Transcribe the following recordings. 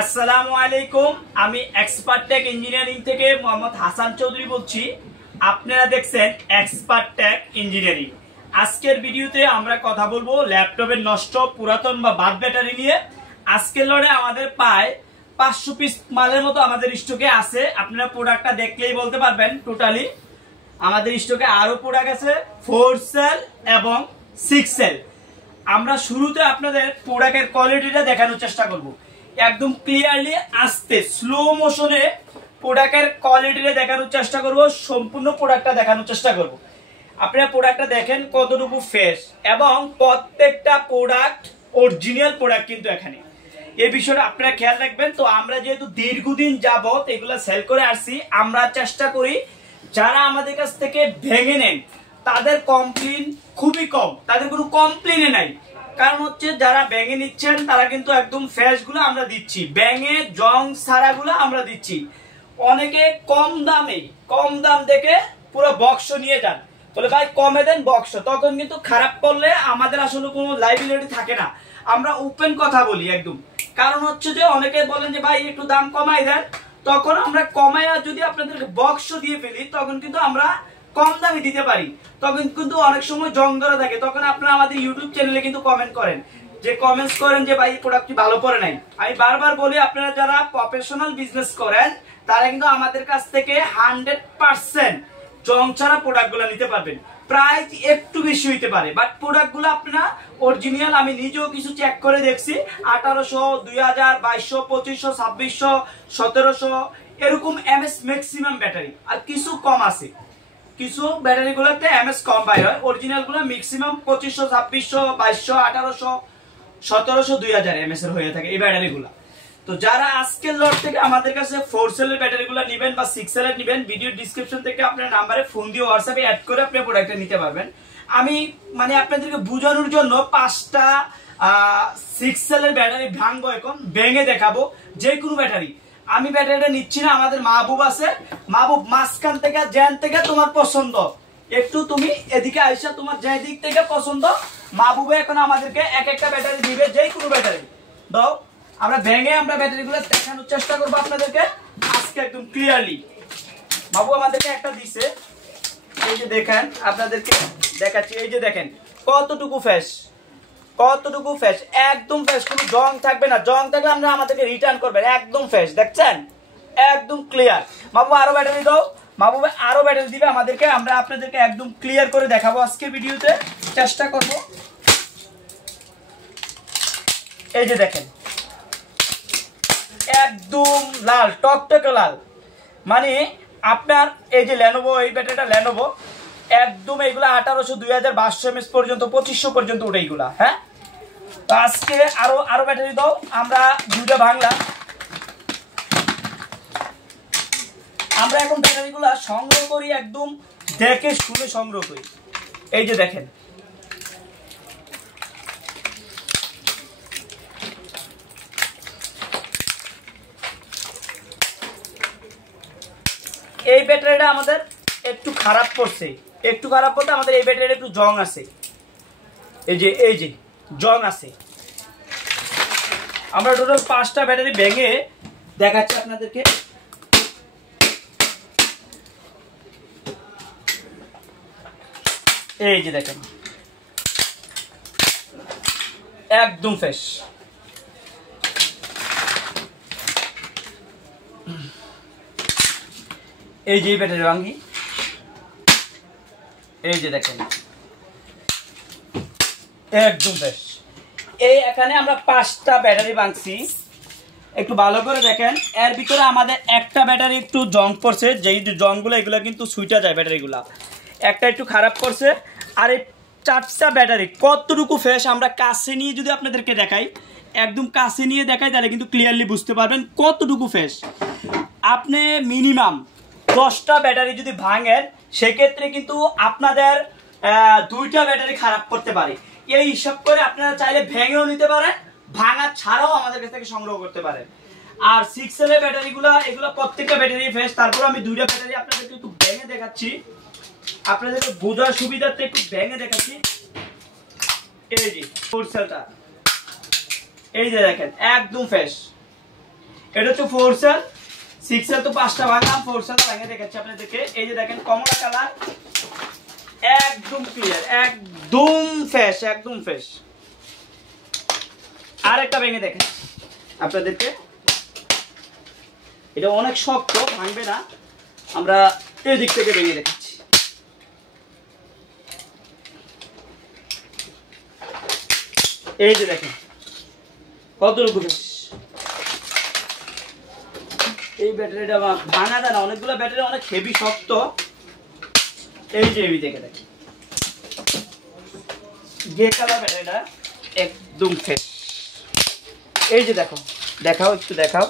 আসসালামু আলাইকুম। আমি এক্সপার্ট টেক ইঞ্জিনিয়ারিং থেকে মোহাম্মদ হাসান চৌধুরী বলছি। আপনারা দেখছেন এক্সপার্ট টেক ইঞ্জিনিয়ারিং। আজকের ভিডিওতে আমরা কথা বলবো ল্যাপটপের নষ্ট পুরাতন বা বাদ ব্যাটারি নিয়ে। আজকের লড়ে আমাদের প্রায় 500 পিস মালের মতো আমাদের স্টকে আছে। আপনারা প্রোডাক্টটা দেখলেই বলতে পারবেন। টোটালি আমাদের স্টকে আরো প্রোডাক্ট আছে 4 সেল এবং 6 সেল। আমরা শুরুতে আপনাদের প্রোডাক্টের কোয়ালিটিটা দেখানোর চেষ্টা করব। একদম ক্লিয়ারলি আস্তে স্লো মোশনে প্রোডাক্টের কোয়ালিটিটা দেখানোর চেষ্টা করব, সম্পূর্ণ প্রোডাক্টটা দেখানোর চেষ্টা করব। আপনারা প্রোডাক্টটা দেখেন কতটুকু ফ্রেশ এবং প্রত্যেকটা প্রোডাক্ট অরিজিনাল প্রোডাক্ট কিন্তু এখানে এই বিষয়টা আপনারা খেয়াল রাখবেন। তো আমরা যেহেতু দীর্ঘদিন যাবত এগুলো সেল করে আসছি, আমরা চেষ্টা করি যারা আমাদের কাছ থেকে ভেঙে নেন তাদের কমপ্লেন খুবই কম, তাদের কোনো কমপ্লেনে নাই। কারণ হচ্ছে যারা ব্যাঙে নিচ্ছেন তারা কিন্তু একদম ফ্রেশ গুলো আমরা দিচ্ছি, ব্যাঙে জং ছাড়া গুলো আমরা দিচ্ছি। অনেকে কম দাম দেখে পুরো বক্স নিয়ে যান, বলে ভাই কমে দেন বক্স, তখন কিন্তু খারাপ করলে আমাদের আসলে কোনো লাইবিলিটি থাকে না। আমরা ওপেন কথা বলি একদম। কারণ হচ্ছে যে অনেকে বলেন যে ভাই একটু দাম কমাই দেন, তখন আমরা কমাইয়া যদি আপনাদেরকে বক্স দিয়ে ফেলি তখন কিন্তু আমরা কম দামে দিতে পারি। তখন কিন্তু অনেক সময় জং ধরা থাকে, তখন আপনারা আমাদের ইউটিউব চ্যানেলে কিন্তু কমেন্ট করেন যে ভাই এই প্রোডাক্টটি ভালো করে নাই। আমি বারবার বলি আপনারা যারা প্রফেশনাল বিজনেস করেন তারা কিন্তু আমাদের কাছ থেকে 100% জং ছাড়া প্রোডাক্টগুলো নিতে পারবেন। প্রাইস একটু বেশি হইতে পারে, বাট প্রোডাক্টগুলো আপনারা অরিজিনাল। আমি নিজেও কিছু চেক করে দেখছি, 1800, 2000, 2200, 2500, 2600, 1700 এরকম এমএস ম্যাক্সিমাম ব্যাটারি। আর কিছু কম আছে, কিছু ব্যাটারি গুলোতে এমএস কম বাইর হয়। অরিজিনাল গুলো ম্যাক্সিমাম 2500, 2600, 2200, 1800, 1700, 2000 এমএস এর হয়ে থাকে এই ব্যাটারি গুলা। তো যারা আজকের লট থেকে আমাদের কাছে 4 সেলের ব্যাটারি গুলো নেবেন বা 6 সেলের নেবেন, ভিডিও ডিসক্রিপশন থেকে আপনার নাম্বারে ফোন দিয়ে হোয়াটসঅ্যাপে অ্যাড করে আপনি প্রোডাক্টটা নিতে পারবেন। আমি মানে আপনাদেরকে বোঝানোর জন্য 5টা 6 সেলের ব্যাটারি ভাঙবো, এখন ভেঙে দেখাবো যে কোনো ব্যাটারি। আমি ব্যাটারিটা নিচ্ছি না, আমাদের মাহবুব আছে। মাহবুব, মাঝখান থেকে জ্যান থেকে তোমার পছন্দ, একটু তুমি এদিকে আইসা, তোমার যে দিক থেকে পছন্দ। মাহবুবে এখন আমাদেরকে এক একটা ব্যাটারি দিবে, যে কোনো ব্যাটারি দাও। আমরা ভেঙে আমরা ব্যাটারিগুলো দেখানোর চেষ্টা করবো আপনাদেরকে আজকে একদম ক্লিয়ারলি। মাহবুব আমাদেরকে একটা দিছে, এই যে দেখেন, আপনাদেরকে দেখাচ্ছি। এই যে দেখেন কতটুকু ফ্রেশ, কতটুকু ফ্রেশ, একদম ফ্রেশ, কোনো জং থাকবে না। জং থাকলে আমরা আমাদেরকে রিটার্ন করবেন। একদম ফ্রেশ, দেখছেন একদম ক্লিয়ার। মাহবুব আরো ব্যাটারি দাও, মাহবুবে আরো ব্যাটারি দিবে আমাদেরকে। আমরা আপনাদেরকে একদম ক্লিয়ার করে দেখাবো আজকে ভিডিওতে, চেষ্টা করব। এই যে দেখেন একদম লাল, টকটকে লাল। মানে আপনার এই যে লেনোভো, এই ব্যাটারিটা লেনোভো, একদম এইগুলা 1800, 2000, 1200 এমএস পর্যন্ত, 2500 পর্যন্ত উঠে এইগুলা। হ্যাঁ, তো আজকে আরো ব্যাটারি দাও। আমরা দুইটা ভাঙলাম। আমরা এখন ব্যাটারিগুলা সংগ্রহ করি, একদম দেখে শুনে সংগ্রহ করি। এই যে দেখেন এই ব্যাটারিটা আমাদের একটু খারাপ পড়ছে, একটু খারাপ পড়তে আমাদের এই ব্যাটারিটা একটু জং আছে। এই যে জং আছে। আমরা টোটাল 5টা ব্যাটারি ভেঙে দেখাচ্ছি আপনাদেরকে। এই যে দেখেন একদম ফ্রেশ। এই যে ব্যাটারি ভাঙি, এই যে দেখেন একদম ফ্রেশ। এই এখানে আমরা 5টা ব্যাটারি ভাঙছি, একটু ভালো করে দেখেন। এর ভিতরে আমাদের একটা ব্যাটারি একটু জং পড়ছে, যেই জংগুলো এগুলো কিন্তু সুইটা যায় ব্যাটারিগুলা, একটা একটু খারাপ করছে। আর এই 4টা ব্যাটারি কতটুকু ফ্রেশ আমরা কাছে নিয়ে যদি আপনাদেরকে দেখাই, একদম কাছে নিয়ে দেখাই, তাহলে কিন্তু ক্লিয়ারলি বুঝতে পারবেন কতটুকু ফ্রেশ। আপনি মিনিমাম 10টা ব্যাটারি যদি ভাঙেন, সেক্ষেত্রে কিন্তু আপনাদের 2টা ব্যাটারি খারাপ করতে পারে। এই হিসাব করে আপনারা চাইলে ভেঙেও নিতে পারেন, ভাঙা ছাড়াও আমাদের কাছ থেকে সংগ্রহ করতে পারেন। আর 6 সেলের ব্যাটারিগুলো, এগুলো প্রত্যেকটা ব্যাটারি ফ্রেশ। তারপর আমি 2টা ব্যাটারি আপনাদেরকে একটু ভেঙে দেখাচ্ছি, আপনাদেরকে বোঝার সুবিধার্থে একটু ভেঙে দেখাচ্ছি। এই যে 4 সেলটা, এই যে দেখেন একদম ফ্রেশ। এটা হচ্ছে 4 সেল, 6 সেল তো 5টা ভাঙা, 4 সেল ভাঙে দেখাচ্ছি আপনাদেরকে। এই যে দেখেন কমলা কালার, একদম ক্লিয়ার, একদম ফ্রেশ, একদম ফ্রেশ। আর একটা ভেঙে দেখেন আপনাদেরকে, এটা অনেক শক্ত, ভাঙবে না। আমরা এই দিক থেকে ভেঙে দেখাচ্ছি। এই যে দেখেন কতটুকু ফ্রেশ। এই ব্যাটারিটা ভাঙা যায় না, অনেকগুলো ব্যাটারি অনেক হেভি শক্ত। এই যে হেভি দেখে দেখেন গ্রে কালার ব্যাটারিটা একদম ফ্রেশ। এই যে দেখো, দেখাও একটু দেখাও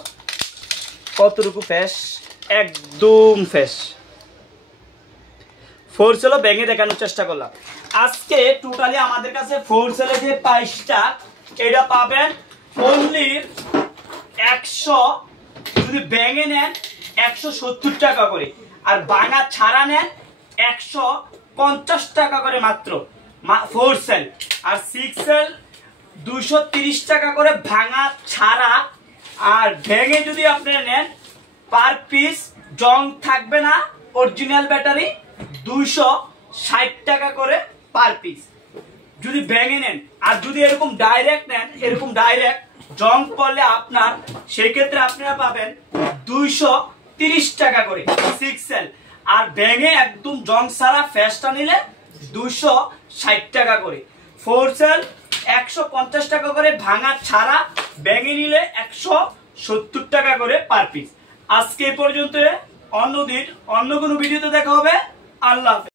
কতটুকু ফ্রেশ, একদম ফ্রেশ। 4 সেলও ভেঙে দেখানোর চেষ্টা করলাম। আজকে টোটালি আমাদের কাছে 4 সেলের যে প্রাইসটা এটা পাবেন অনলি 100, যদি ভেঙে নেন 170 টাকা করে, আর ভাঙা ছাড়া নেন 150 টাকা করে মাত্র 4 সেল। আর 6 সেল 230 টাকা করে ভাঙা ছাড়া। আর ভেঙে যদি আপনারা নেন পার পিস জং থাকবে না, অরিজিনাল ব্যাটারি 260 টাকা করে পার পিস যদি ভেঙে নেন। আর যদি এরকম ডাইরেক্ট নেন, এরকম ডাইরেক্ট জং পড়লে আপনার, সেই ক্ষেত্রে আপনারা পাবেন 230 টাকা করে 6 সেল। আর ভেঙে একদম জং ছাড়া ফ্রেশটা নিলে 260 টাকা করে। 4 সেল 150 টাকা করে ভাঙা ছাড়া, ভেঙে নিলে 170 টাকা করে পার পিস। আজকে পর্যন্ত, অন্য দিন অন্য কোনো ভিডিওতে দেখা হবে। আল্লাহ হাফেজ।